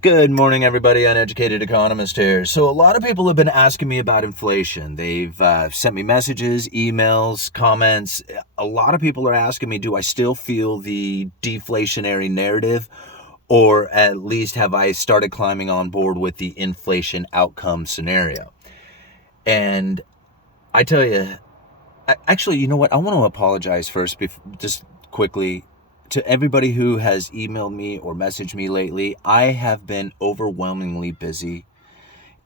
Good morning, everybody. Uneducated Economist here. So a lot of people have been asking me about inflation. They've sent me messages, emails, comments. A lot of people are asking me, do I still feel the deflationary narrative? Or at least have I started climbing on board with the inflation outcome scenario? And I tell you, actually, you know what? I want to apologize first, just quickly, to everybody who has emailed me or messaged me lately. I have been overwhelmingly busy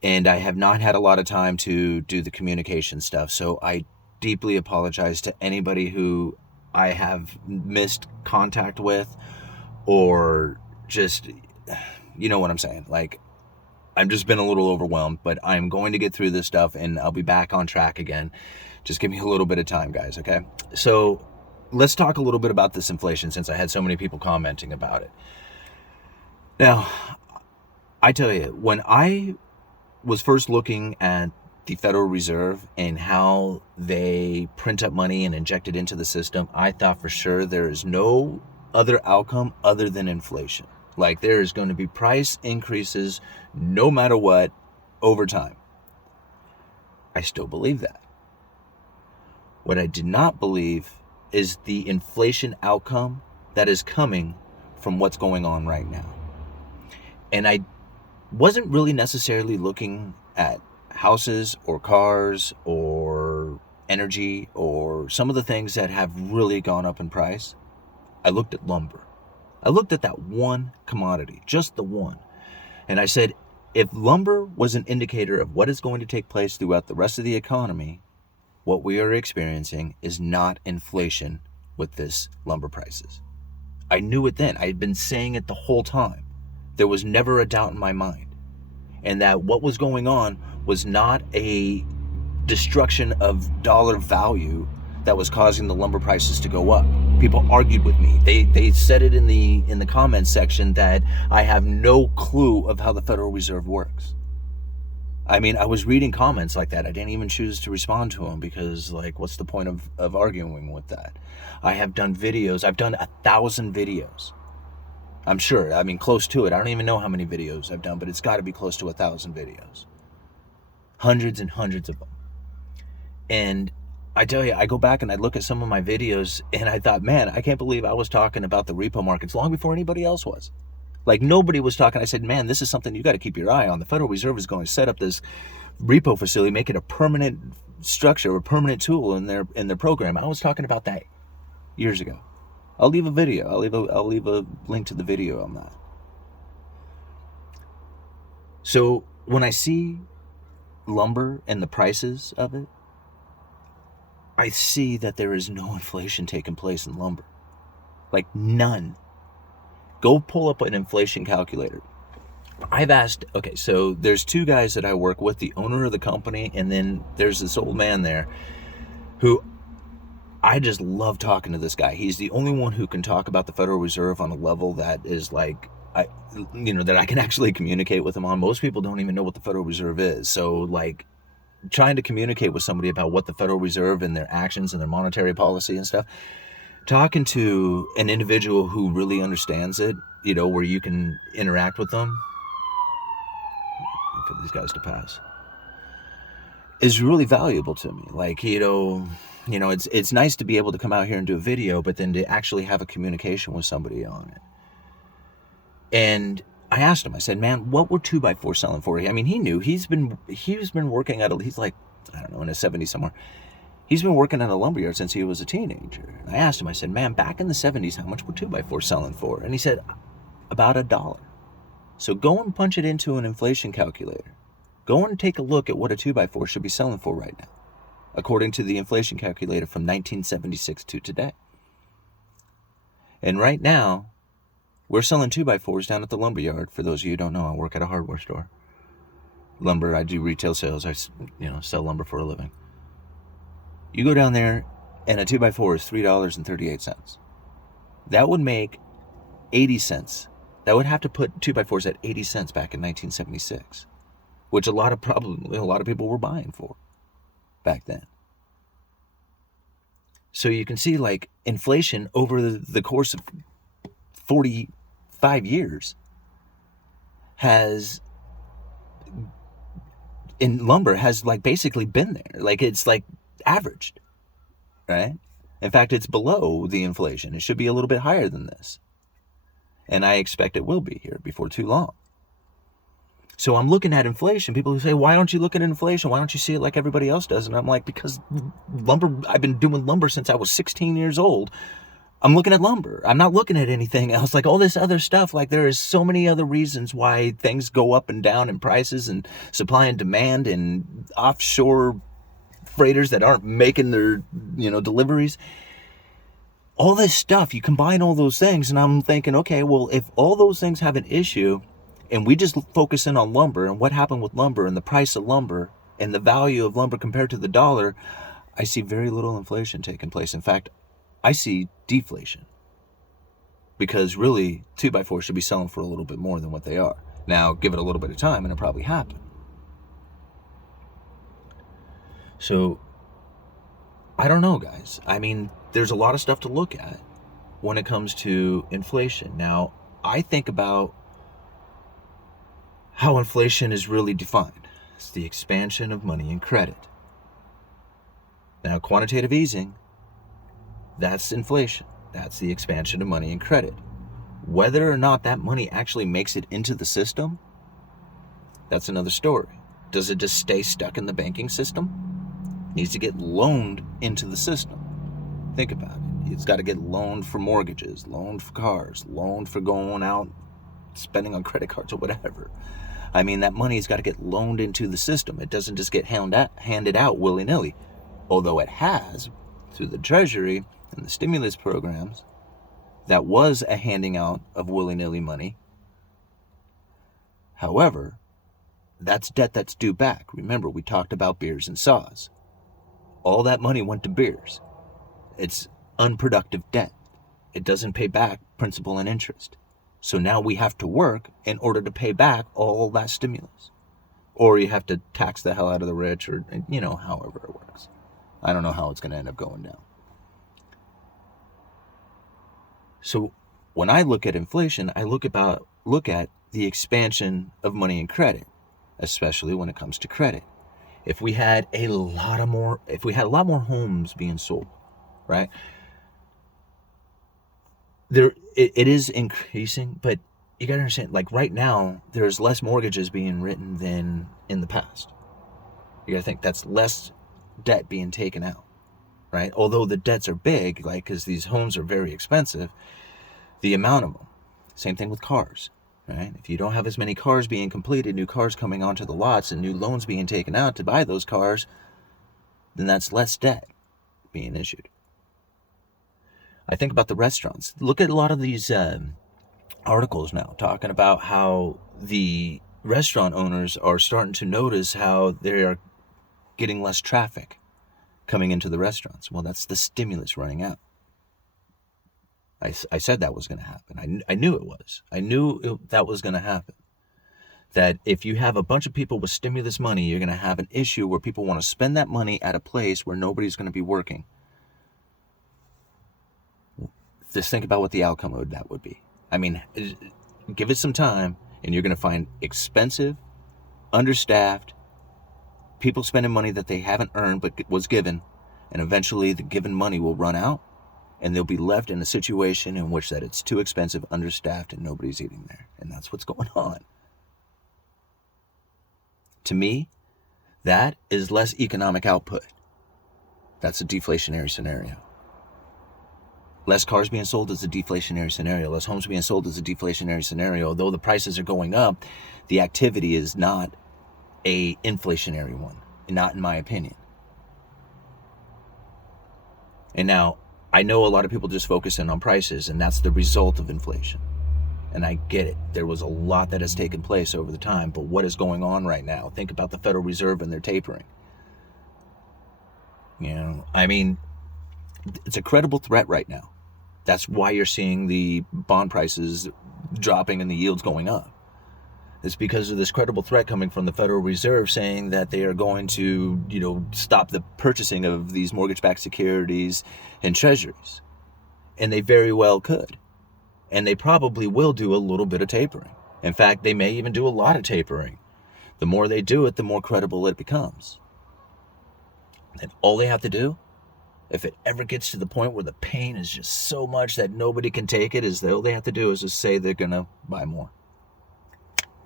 and I have not had a lot of time to do the communication stuff. So I deeply apologize to anybody who I have missed contact with, or just, you know what I'm saying? Like, I've just been a little overwhelmed, but I'm going to get through this stuff and I'll be back on track again. Just give me a little bit of time, guys, okay? So let's talk a little bit about this inflation, since I had so many people commenting about it. Now, I tell you, when I was first looking at the Federal Reserve and how they print up money and inject it into the system, I thought for sure there is no other outcome other than inflation. Like, there is going to be price increases no matter what over time. I still believe that. What I did not believe is the inflation outcome that is coming from what's going on right now. And I wasn't really necessarily looking at houses or cars or energy or some of the things that have really gone up in price. I looked at lumber. I looked at that one commodity, just the one. And I said, if lumber was an indicator of what is going to take place throughout the rest of the economy, what we are experiencing is not inflation with this lumber prices. I knew it then. I had been saying it the whole time. There was never a doubt in my mind. And that what was going on was not a destruction of dollar value that was causing the lumber prices to go up. People argued with me. They said it in the comments section that I have no clue of how the Federal Reserve works. I mean, I was reading comments like that. I didn't even choose to respond to them because, like, what's the point of arguing with that? I have done videos. I've done 1,000 videos. I'm sure. I mean, close to it. I don't even know how many videos I've done, but it's got to be close to 1,000 videos. Hundreds and hundreds of them. And I tell you, I go back and I look at some of my videos and I thought, man, I can't believe I was talking about the repo markets long before anybody else was. Like, nobody was talking. I said, man, this is something you got to keep your eye on. The Federal Reserve is going to set up this repo facility, make it a permanent structure, a permanent tool in their program. I was talking about that years ago. I'll leave a video. I'll leave a link to the video on that. So when I see lumber and the prices of it, I see that there is no inflation taking place in lumber. Like, none. Go pull up an inflation calculator. I've asked, okay, so there's two guys that I work with, the owner of the company, and then there's this old man there who I just love talking to this guy. He's the only one who can talk about the Federal Reserve on a level that is like, that I can actually communicate with him on. Most people don't even know what the Federal Reserve is. So, like, trying to communicate with somebody about what the Federal Reserve and their actions and their monetary policy and stuff, talking to an individual who really understands it, where you can interact with them, for these guys to pass, is really valuable to me. Like, it's nice to be able to come out here and do a video, but then to actually have a communication with somebody on it. And I asked him, I said, man, what were 2x4 selling for? I mean, he knew. He's been working he's like, I don't know, in his 70s somewhere. He's been working at a lumberyard since he was a teenager. And I asked him, I said, man, back in the 70s, how much were 2x4 selling for? And he said, about $1. So go and punch it into an inflation calculator. Go and take a look at what a 2x4 should be selling for right now, according to the inflation calculator from 1976 to today. And right now, we're selling 2x4s down at the lumberyard. For those of you who don't know, I work at a hardware store. Lumber, I do retail sales. I sell lumber for a living. You go down there, and a 2x4 is $3.38. That would make 80 cents. That would have to put 2x4s at 80 cents back in 1976, which a lot of people were buying for back then. So you can see, like, inflation over the course of 45 years has in lumber has like basically been there. Like it's like averaged, right? In fact, it's below the inflation. It should be a little bit higher than this. And I expect it will be here before too long. So I'm looking at inflation. People who say, why don't you look at inflation? Why don't you see it like everybody else does? And I'm like, because lumber, I've been doing lumber since I was 16 years old. I'm looking at lumber. I'm not looking at anything else. Like all this other stuff, like there is so many other reasons why things go up and down in prices and supply and demand and offshore freighters that aren't making their, deliveries. All this stuff, you combine all those things, and I'm thinking, okay, well, if all those things have an issue, and we just focus in on lumber and what happened with lumber and the price of lumber and the value of lumber compared to the dollar, I see very little inflation taking place. In fact, I see deflation. Because really, 2x4 should be selling for a little bit more than what they are. Now, give it a little bit of time and it'll probably happen. So, I don't know, guys. I mean, there's a lot of stuff to look at when it comes to inflation. Now, I think about how inflation is really defined. It's the expansion of money and credit. Now, quantitative easing, that's inflation. That's the expansion of money and credit. Whether or not that money actually makes it into the system, that's another story. Does it just stay stuck in the banking system? It needs to get loaned into the system. Think about it. It's got to get loaned for mortgages, loaned for cars, loaned for going out, spending on credit cards or whatever. I mean, that money's got to get loaned into the system. It doesn't just get handed out willy-nilly. Although it has, through the Treasury and the stimulus programs, that was a handing out of willy-nilly money. However, that's debt that's due back. Remember, we talked about beers and saws. All that money went to beers. It's unproductive debt. It doesn't pay back principal and interest. So now we have to work in order to pay back all that stimulus. Or you have to tax the hell out of the rich, or, however it works. I don't know how it's going to end up going down. So when I look at inflation, I look at the expansion of money and credit, especially when it comes to credit. If we had a lot more homes being sold, right? It is increasing, but you gotta understand, like right now, there's less mortgages being written than in the past. You gotta think that's less debt being taken out, right? Although the debts are big, like, because these homes are very expensive, the amount of them. Same thing with cars, right? If you don't have as many cars being completed, new cars coming onto the lots and new loans being taken out to buy those cars, then that's less debt being issued. I think about the restaurants. Look at a lot of these articles now talking about how the restaurant owners are starting to notice how they are getting less traffic coming into the restaurants. Well, that's the stimulus running out. I said that was going to happen. I knew it was. That was going to happen. That if you have a bunch of people with stimulus money, you're going to have an issue where people want to spend that money at a place where nobody's going to be working. Just think about what the outcome of that would be. I mean, give it some time, and you're going to find expensive, understaffed, people spending money that they haven't earned but was given, and eventually the given money will run out, and they'll be left in a situation in which that it's too expensive, understaffed, and nobody's eating there. And that's what's going on. To me, that is less economic output. That's a deflationary scenario. Less cars being sold is a deflationary scenario. Less homes being sold is a deflationary scenario. Although the prices are going up, the activity is not a inflationary one, not in my opinion. And now, I know a lot of people just focus in on prices, and that's the result of inflation. And I get it. There was a lot that has taken place over the time, but what is going on right now? Think about the Federal Reserve and their tapering. I mean, it's a credible threat right now. That's why you're seeing the bond prices dropping and the yields going up. It's because of this credible threat coming from the Federal Reserve saying that they are going to, stop the purchasing of these mortgage-backed securities and treasuries. And they very well could. And they probably will do a little bit of tapering. In fact, they may even do a lot of tapering. The more they do it, the more credible it becomes. And all they have to do, if it ever gets to the point where the pain is just so much that nobody can take it, is all they have to do is just say they're going to buy more.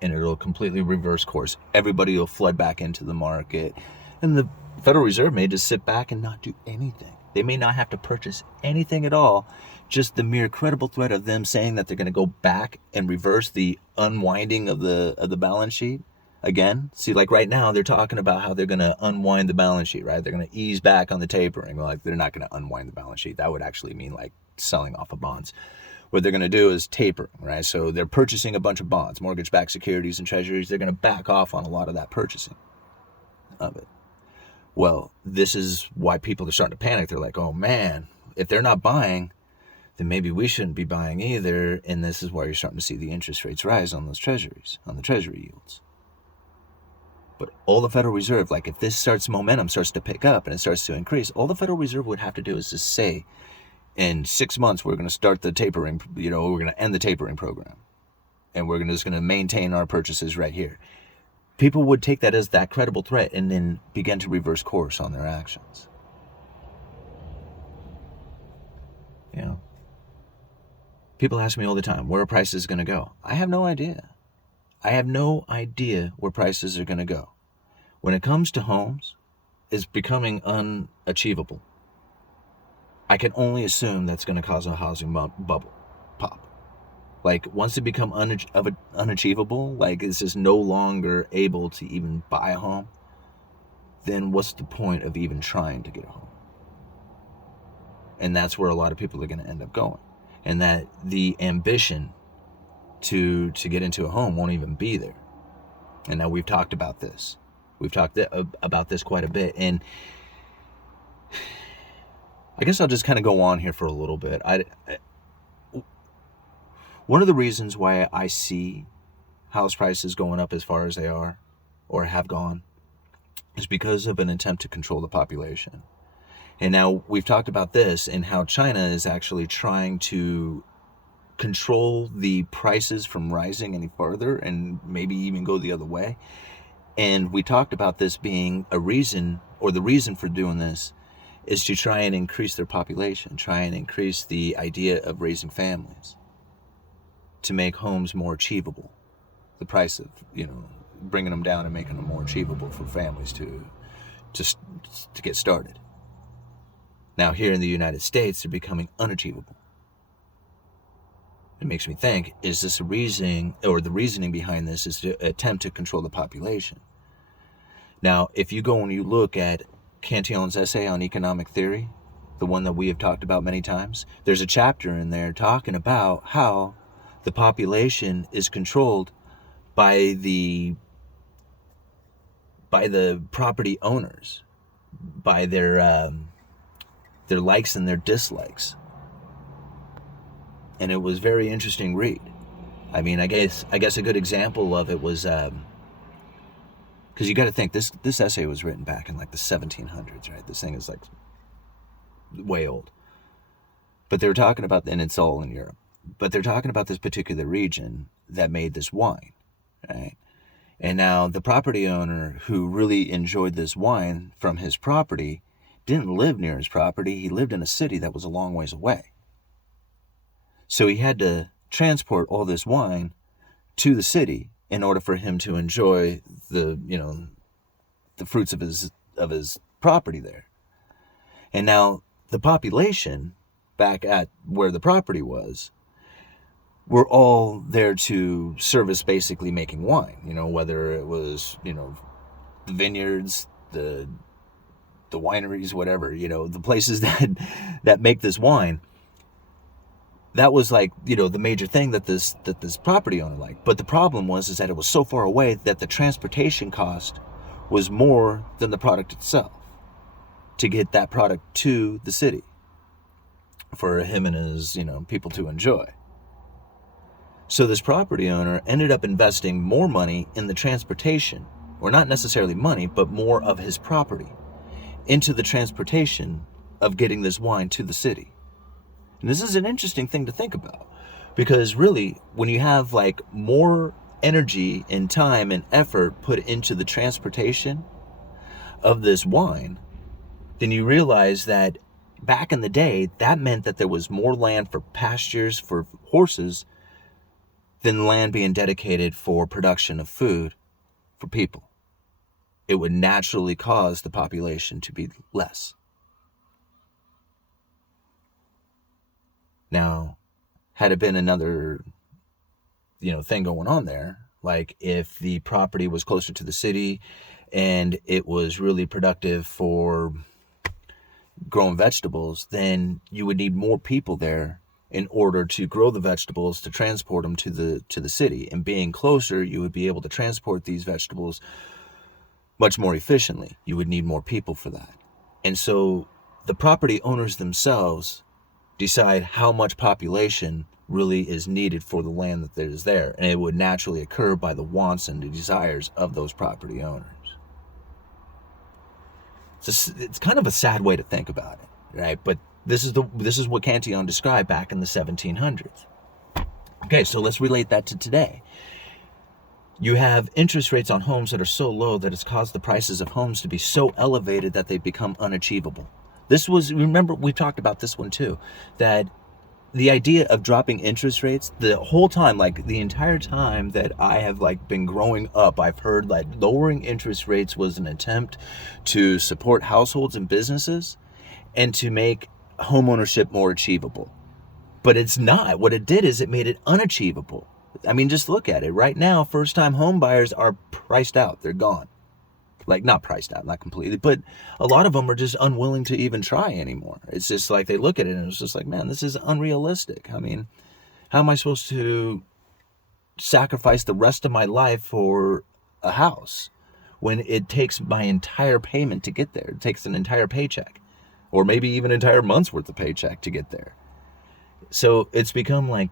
And it'll completely reverse course. Everybody will flood back into the market. And the Federal Reserve may just sit back and not do anything. They may not have to purchase anything at all. Just the mere credible threat of them saying that they're going to go back and reverse the unwinding of the balance sheet. Again, see, like right now, they're talking about how they're going to unwind the balance sheet, right? They're going to ease back on the tapering. Like, they're not going to unwind the balance sheet. That would actually mean like selling off of bonds. What they're going to do is tapering, right? So they're purchasing a bunch of bonds, mortgage-backed securities and treasuries. They're going to back off on a lot of that purchasing of it. Well, this is why people are starting to panic. They're like, oh man, if they're not buying, then maybe we shouldn't be buying either. And this is why you're starting to see the interest rates rise on those treasuries, on the treasury yields. But all the Federal Reserve, like if this momentum starts to pick up and it starts to increase, all the Federal Reserve would have to do is just say, in 6 months, we're going to start the tapering, we're going to end the tapering program. And we're just going to maintain our purchases right here. People would take that as that credible threat and then begin to reverse course on their actions. You know, people ask me all the time, where are prices going to go? I have no idea. I have no idea where prices are going to go. When it comes to homes, it's becoming unachievable. I can only assume that's going to cause a housing bubble pop. Like, once it become unachievable, like it's just no longer able to even buy a home, then what's the point of even trying to get a home? And that's where a lot of people are going to end up going. And that the ambition to get into a home won't even be there. And now we've talked about this. We've talked about this quite a bit. And I guess I'll just kind of go on here for a little bit. One of the reasons why I see house prices going up as far as they are, or have gone, is because of an attempt to control the population. And now we've talked about this and how China is actually trying to control the prices from rising any further and maybe even go the other way. And we talked about this being a reason, or the reason for doing this is to try and increase their population, try and increase the idea of raising families, to make homes more achievable. The price of, bringing them down and making them more achievable for families to get started. Now here in the United States, they're becoming unachievable. It makes me think, is this a reason, or the reasoning behind this is to attempt to control the population? Now, if you go and you look at Cantillon's essay on economic theory, the one that we have talked about many times, there's a chapter in there talking about how the population is controlled by the property owners, by their likes and their dislikes. And it was very interesting read. I mean, I guess a good example of it was, because you got to think, this essay was written back in like the 1700s, right? This thing is like way old. But they were talking about, and it's all in Europe, but they're talking about this particular region that made this wine, right? And now the property owner who really enjoyed this wine from his property didn't live near his property. He lived in a city that was a long ways away. So he had to transport all this wine to the city in order for him to enjoy the fruits of his property there. And now the population back at where the property was were all there to service basically making wine, whether it was, the vineyards, the wineries, whatever, the places that make this wine. That was like, the major thing that this property owner liked. But the problem was that it was so far away that the transportation cost was more than the product itself to get that product to the city for him and his, people to enjoy. So this property owner ended up investing more money in the transportation, or not necessarily money, but more of his property into the transportation of getting this wine to the city. And this is an interesting thing to think about, because really, when you have like more energy and time and effort put into the transportation of this wine, then you realize that back in the day, that meant that there was more land for pastures for horses than land being dedicated for production of food for people. It would naturally cause the population to be less. Now, had it been another, thing going on there, like if the property was closer to the city and it was really productive for growing vegetables, then you would need more people there in order to grow the vegetables to transport them to the city. And being closer, you would be able to transport these vegetables much more efficiently. You would need more people for that. And so the property owners themselves decide how much population really is needed for the land that is there. And it would naturally occur by the wants and the desires of those property owners. It's kind of a sad way to think about it, right? But this is what Cantillon described back in the 1700s. Okay, so let's relate that to today. You have interest rates on homes that are so low that it's caused the prices of homes to be so elevated that they become unachievable. Remember, we talked about this one too, that the idea of dropping interest rates, the whole time, like the entire time that I have been growing up, I've heard that lowering interest rates was an attempt to support households and businesses and to make homeownership more achievable. But it's not. What it did is it made it unachievable. I mean, just look at it. Right now, first-time home buyers are priced out. They're gone. Not priced out, not completely, but a lot of them are just unwilling to even try anymore. It's just like they look at it and it's just like, man, this is unrealistic. I mean, how am I supposed to sacrifice the rest of my life for a house when it takes my entire payment to get there? It takes an entire paycheck, or maybe even an entire month's worth of paycheck to get there. So it's become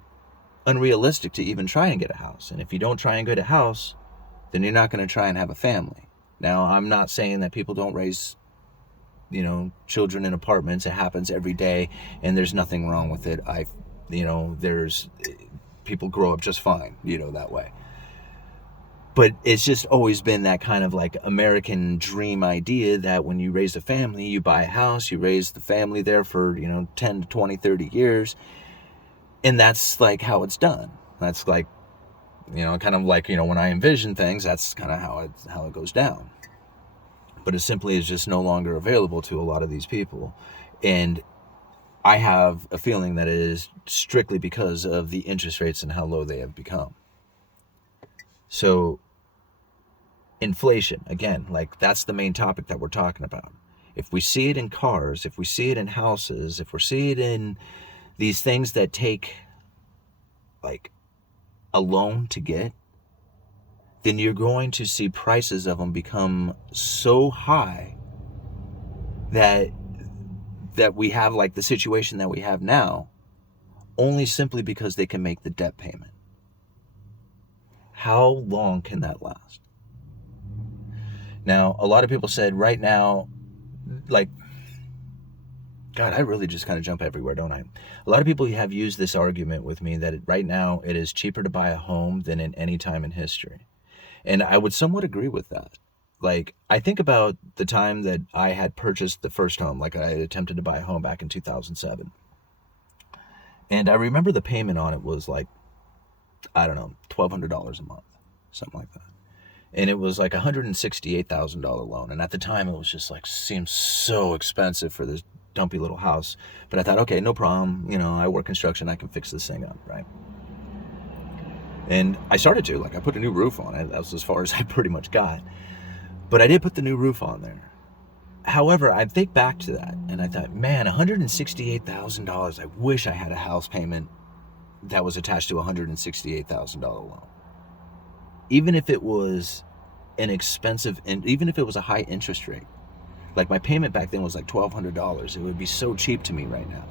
unrealistic to even try and get a house. And if you don't try and get a house, then you're not going to try and have a family. Now, I'm not saying that people don't raise, children in apartments. It happens every day, and there's nothing wrong with it. There's people grow up just fine, that way. But it's just always been that kind of American dream idea that when you raise a family, you buy a house, you raise the family there for, 10 to 20, 30 years. And that's how it's done. That's kind of when I envision things, that's kind of how it goes down. But it simply is just no longer available to a lot of these people. And I have a feeling that it is strictly because of the interest rates and how low they have become. So inflation, again, that's the main topic that we're talking about. If we see it in cars, if we see it in houses, if we see it in these things that take a loan to get, then you're going to see prices of them become so high that we have the situation that we have now, only simply because they can make the debt payment. How long can that last? Now, a lot of people said right now, God, I really just kind of jump everywhere, don't I? A lot of people have used this argument with me that right now it is cheaper to buy a home than in any time in history. And I would somewhat agree with that. I think about the time that I had purchased the first home, I had attempted to buy a home back in 2007. And I remember the payment on it was $1,200 a month, something like that. And it was $168,000 loan. And at the time it was just seemed so expensive for this dumpy little house. But I thought, okay, no problem. I work construction. I can fix this thing up, right? And I started to, I put a new roof on it. That was as far as I pretty much got. But I did put the new roof on there. However, I think back to that and I thought, man, $168,000. I wish I had a house payment that was attached to a $168,000 loan. Even if it was an expensive, and even if it was a high interest rate. My payment back then was $1,200. It would be so cheap to me right now.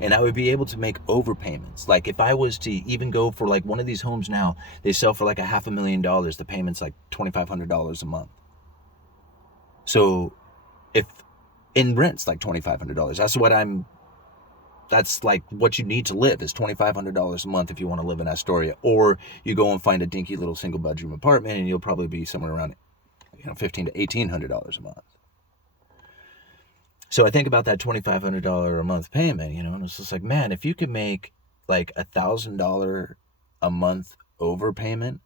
And I would be able to make overpayments. If I was to even go for one of these homes now, they sell for $500,000. The payment's $2,500 a month. So if in rent's $2,500, that's what I'm That's like what you need to live is $2,500 a month if you want to live in Astoria. Or you go and find a dinky little single bedroom apartment and you'll probably be somewhere around $1,500 to $1,800 a month. So I think about that $2,500 a month payment, and it's just like, man, if you could make like $1,000 a month overpayment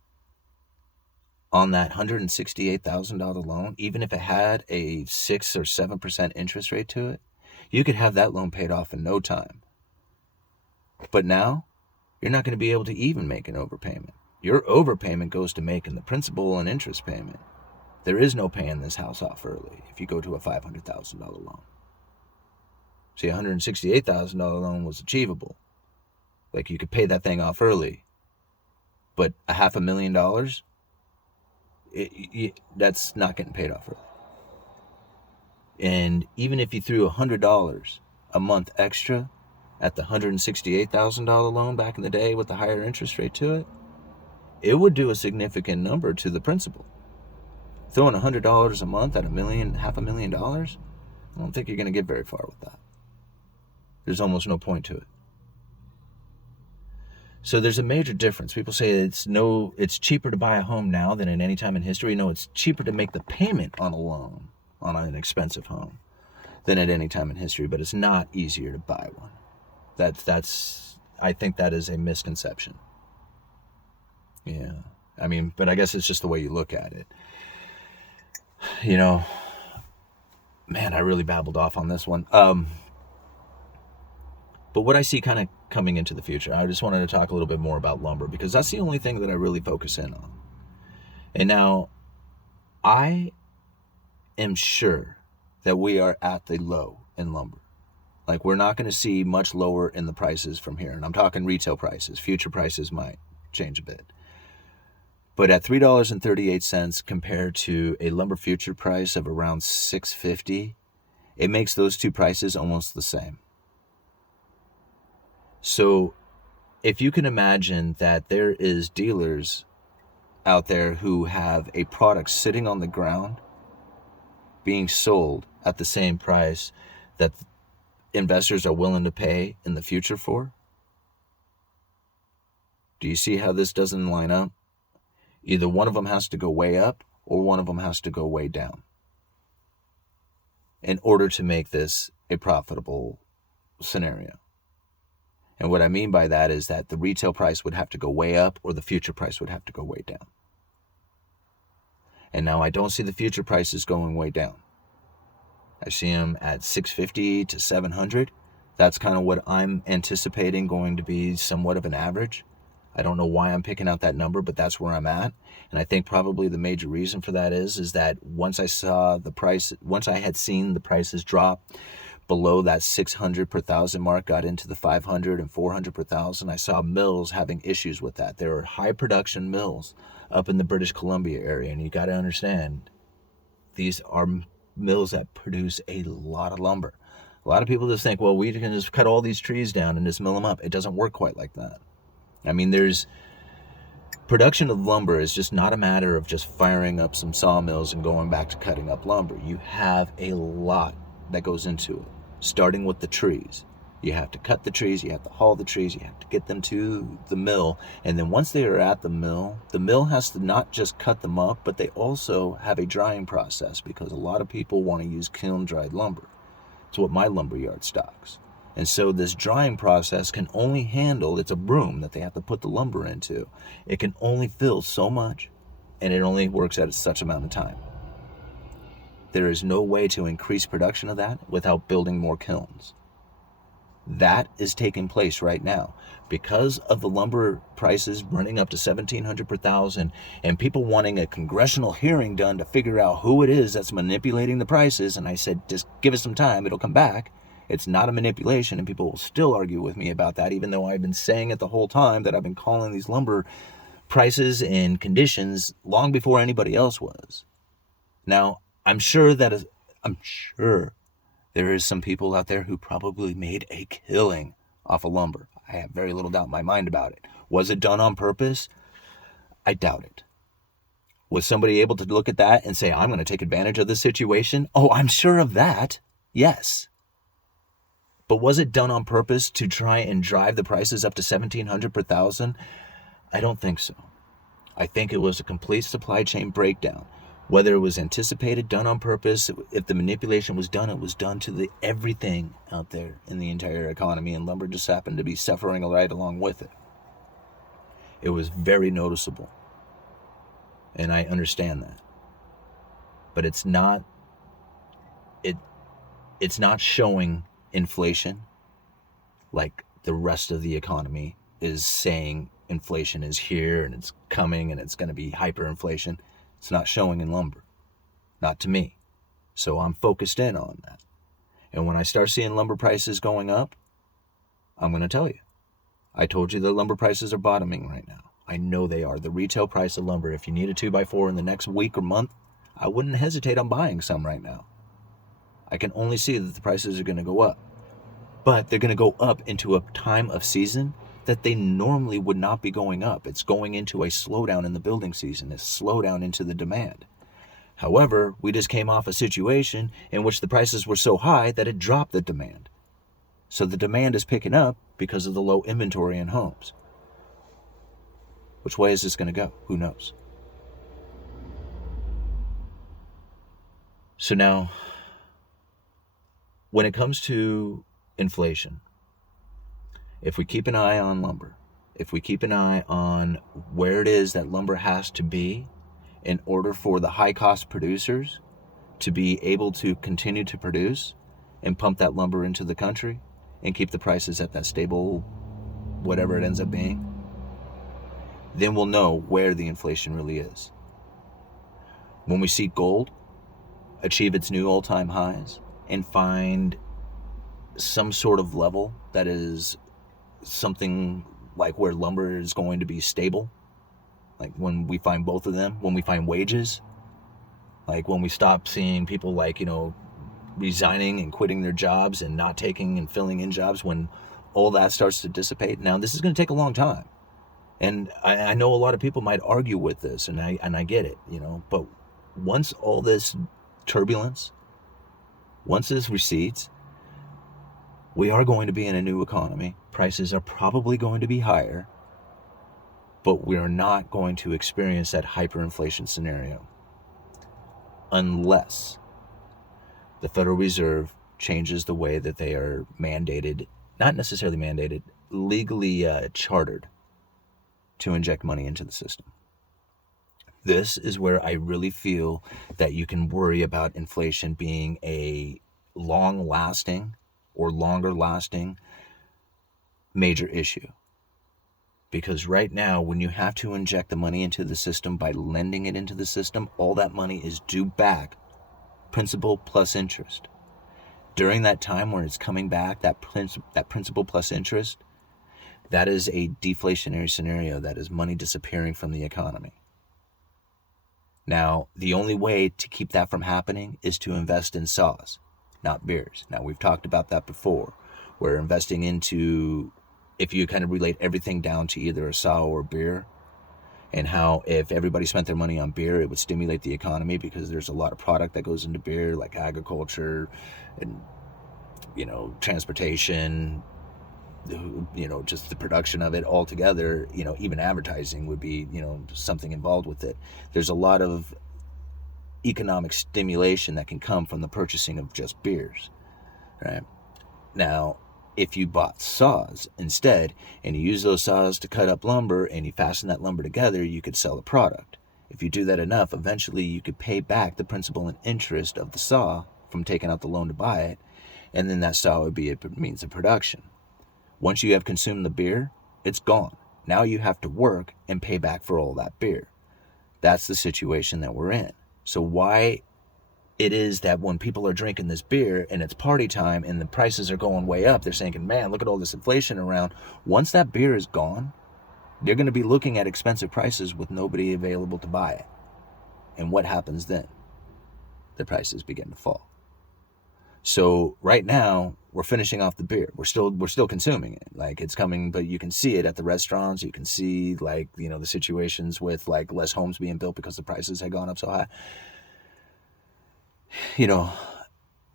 on that $168,000 loan, even if it had a 6 or 7% interest rate to it, you could have that loan paid off in no time. But now, you're not going to be able to even make an overpayment. Your overpayment goes to making the principal and interest payment. There is no paying this house off early if you go to a $500,000 loan. See, a $168,000 loan was achievable. Like, you could pay that thing off early. But a $500,000, that's not getting paid off early. And even if you threw $100 a month extra at the $168,000 loan back in the day with the higher interest rate to it, it would do a significant number to the principal. Throwing $100 a month at $500,000, I don't think you're going to get very far with that. There's almost no point to it. So there's a major difference. People say it's cheaper to buy a home now than at any time in history. No, it's cheaper to make the payment on a loan on an expensive home than at any time in history, but it's not easier to buy one. I think that is a misconception. Yeah. I mean, but I guess it's just the way you look at it. Man, I really babbled off on this one. But what I see kind of coming into the future, I just wanted to talk a little bit more about lumber because that's the only thing that I really focus in on. And now, I am sure that we are at the low in lumber. Like, we're not going to see much lower in the prices from here. And I'm talking retail prices. Future prices might change a bit. But at $3.38 compared to a lumber future price of around $6.50, it makes those two prices almost the same. So if you can imagine that there is dealers out there who have a product sitting on the ground being sold at the same price that investors are willing to pay in the future for, do you see how this doesn't line up? Either one of them has to go way up or one of them has to go way down in order to make this a profitable scenario. And what I mean by that is that the retail price would have to go way up or the future price would have to go way down. And now I don't see the future prices going way down. I see them at $650 to $700. That's kind of what I'm anticipating going to be somewhat of an average. I don't know why I'm picking out that number, but that's where I'm at. And I think probably the major reason for that is that once I had seen the prices drop below that 600 per thousand mark, got into the 500 and 400 per thousand, I saw mills having issues with that. There are high production mills up in the British Columbia area, and you got to understand, these are mills that produce a lot of lumber. A lot of people just think, well, we can just cut all these trees down and just mill them up. It doesn't work quite like that. I mean, production of lumber is just not a matter of just firing up some sawmills and going back to cutting up lumber. You have a lot that goes into it, starting with the trees. You have to cut the trees, you have to haul the trees, you have to get them to the mill. And then once they are at the mill has to not just cut them up, but they also have a drying process because a lot of people want to use kiln-dried lumber. It's what my lumber yard stocks. And so this drying process can only handle, it's a broom that they have to put the lumber into. It can only fill so much, and it only works at such amount of time. There is no way to increase production of that without building more kilns. That is taking place right now because of the lumber prices running up to $1,700 per thousand and people wanting a congressional hearing done to figure out who it is that's manipulating the prices. And I said, just give us some time, it'll come back. It's not a manipulation, and people will still argue with me about that, even though I've been saying it the whole time that I've been calling these lumber prices and conditions long before anybody else was. Now, I'm sure there is some people out there who probably made a killing off of lumber. I have very little doubt in my mind about it. Was it done on purpose? I doubt it. Was somebody able to look at that and say, I'm going to take advantage of this situation? Oh, I'm sure of that. Yes. But was it done on purpose to try and drive the prices up to $1,700 per thousand? I don't think so. I think it was a complete supply chain breakdown. Whether it was anticipated, done on purpose, if the manipulation was done, it was done to everything out there in the entire economy, and lumber just happened to be suffering right along with it. It was very noticeable, and I understand that. But it's not showing inflation like the rest of the economy is saying inflation is here and it's coming and it's going to be hyperinflation. It's not showing in lumber, not to me. So I'm focused in on that. And when I start seeing lumber prices going up, I'm going to tell you. I told you the lumber prices are bottoming right now. I know they are. The retail price of lumber, if you need a 2x4 in the next week or month, I wouldn't hesitate on buying some right now. I can only see that the prices are going to go up. But they're going to go up into a time of season that they normally would not be going up. It's going into a slowdown in the building season, a slowdown into the demand. However, we just came off a situation in which the prices were so high that it dropped the demand. So the demand is picking up because of the low inventory in homes. Which way is this going to go? Who knows? So now, when it comes to inflation, if we keep an eye on lumber, if we keep an eye on where it is that lumber has to be in order for the high-cost producers to be able to continue to produce and pump that lumber into the country and keep the prices at that stable, whatever it ends up being, then we'll know where the inflation really is. When we see gold achieve its new all-time highs and find some sort of level that is something like where lumber is going to be stable, like when we find both of them, when we find wages, like when we stop seeing people resigning and quitting their jobs and not taking and filling in jobs, when all that starts to dissipate. Now, this is going to take a long time. And I know a lot of people might argue with this, and I get it, but once all this turbulence, once this recedes, we are going to be in a new economy. Prices are probably going to be higher, but we are not going to experience that hyperinflation scenario unless the Federal Reserve changes the way that they are mandated, not necessarily mandated, legally chartered to inject money into the system. This is where I really feel that you can worry about inflation being a long-lasting or longer-lasting major issue. Because right now, when you have to inject the money into the system by lending it into the system, all that money is due back, principal plus interest. During that time where it's coming back, that principal plus interest, that is a deflationary scenario. That is money disappearing from the economy. Now, the only way to keep that from happening is to invest in saws, not beers. Now, we've talked about that before. We're investing into, if you kind of relate everything down to either a saw or beer, and how if everybody spent their money on beer, it would stimulate the economy because there's a lot of product that goes into beer, like agriculture and, transportation, just the production of it all together, even advertising would be, something involved with it. There's a lot of economic stimulation that can come from the purchasing of just beers, right? Now, if you bought saws instead and you use those saws to cut up lumber and you fasten that lumber together, you could sell a product. If you do that enough, eventually you could pay back the principal and interest of the saw from taking out the loan to buy it, and then that saw would be a means of production. Once you have consumed the beer, it's gone. Now you have to work and pay back for all that beer. That's the situation that we're in. So why it is that when people are drinking this beer and it's party time and the prices are going way up, they're saying, man, look at all this inflation around. Once that beer is gone, they're going to be looking at expensive prices with nobody available to buy it. And what happens then? The prices begin to fall. So right now, we're finishing off the beer. We're still consuming it. Like, it's coming, but you can see it at the restaurants. You can see, the situations with, less homes being built because the prices had gone up so high.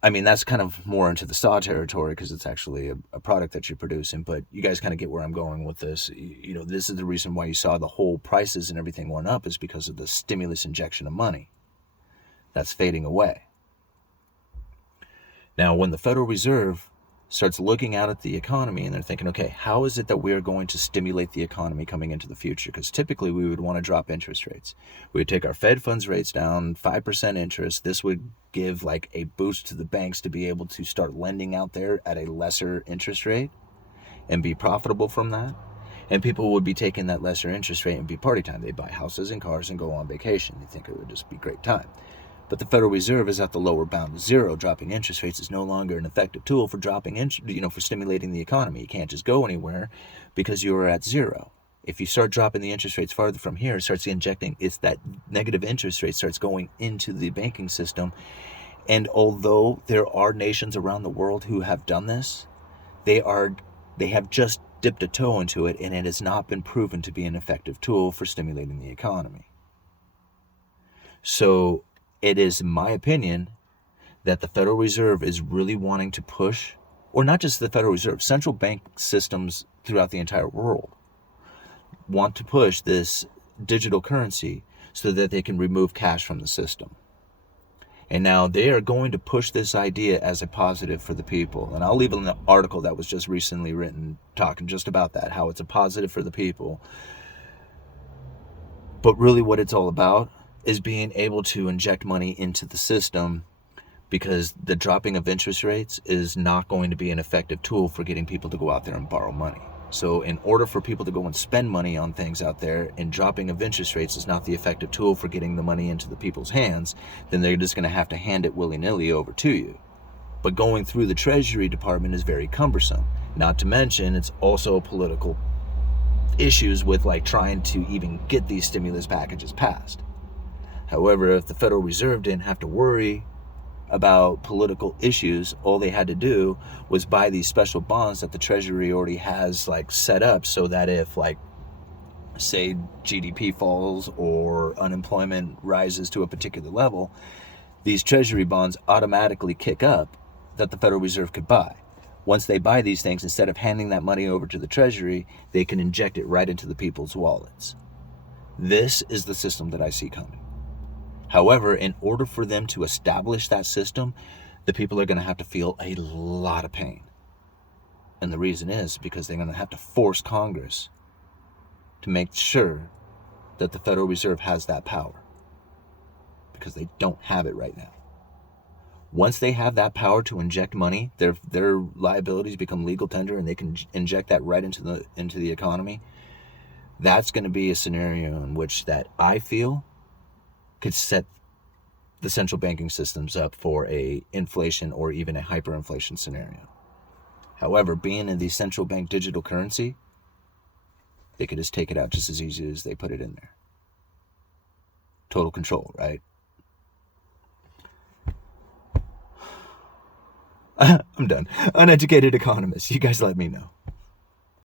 I mean, that's kind of more into the SAW territory because it's actually a product that you're producing, but you guys kind of get where I'm going with this. This is the reason why you saw the whole prices and everything went up, is because of the stimulus injection of money that's fading away. Now, when the Federal Reserve starts looking out at the economy and they're thinking, okay, how is it that we're going to stimulate the economy coming into the future? Because typically we would want to drop interest rates. We would take our Fed funds rates down 5% interest. This would give like a boost to the banks to be able to start lending out there at a lesser interest rate and be profitable from that. And people would be taking that lesser interest rate and be party time. They'd buy houses and cars and go on vacation. They think it would just be a great time. But the Federal Reserve is at the lower bound of zero. Dropping interest rates is no longer an effective tool for for stimulating the economy. You can't just go anywhere because you are at zero. If you start dropping the interest rates farther from here, it starts injecting, it's that negative interest rate starts going into the banking system. And although there are nations around the world who have done this, they have just dipped a toe into it, and it has not been proven to be an effective tool for stimulating the economy. So it is my opinion that the Federal Reserve is really wanting to push, or not just the Federal Reserve, central bank systems throughout the entire world want to push this digital currency so that they can remove cash from the system. And now they are going to push this idea as a positive for the people. And I'll leave an article that was just recently written talking just about that, how it's a positive for the people. But really what it's all about is being able to inject money into the system, because the dropping of interest rates is not going to be an effective tool for getting people to go out there and borrow money. So in order for people to go and spend money on things out there, and dropping of interest rates is not the effective tool for getting the money into the people's hands, then they're just going to have to hand it willy-nilly over to you. But going through the Treasury Department is very cumbersome. Not to mention, it's also political issues with like trying to even get these stimulus packages passed. However, if the Federal Reserve didn't have to worry about political issues, all they had to do was buy these special bonds that the Treasury already has like set up, so that if like, say, GDP falls or unemployment rises to a particular level, these Treasury bonds automatically kick up that the Federal Reserve could buy. Once they buy these things, instead of handing that money over to the Treasury, they can inject it right into the people's wallets. This is the system that I see coming. However, in order for them to establish that system, the people are going to have to feel a lot of pain. And the reason is because they're going to have to force Congress to make sure that the Federal Reserve has that power, because they don't have it right now. Once they have that power to inject money, their liabilities become legal tender, and they can inject that right into the economy. That's going to be a scenario in which that I feel could set the central banking systems up for a inflation or even a hyperinflation scenario. However, being in the central bank digital currency, they could just take it out just as easy as they put it in there. Total control, right? I'm done. Uneducated economist. You guys let me know.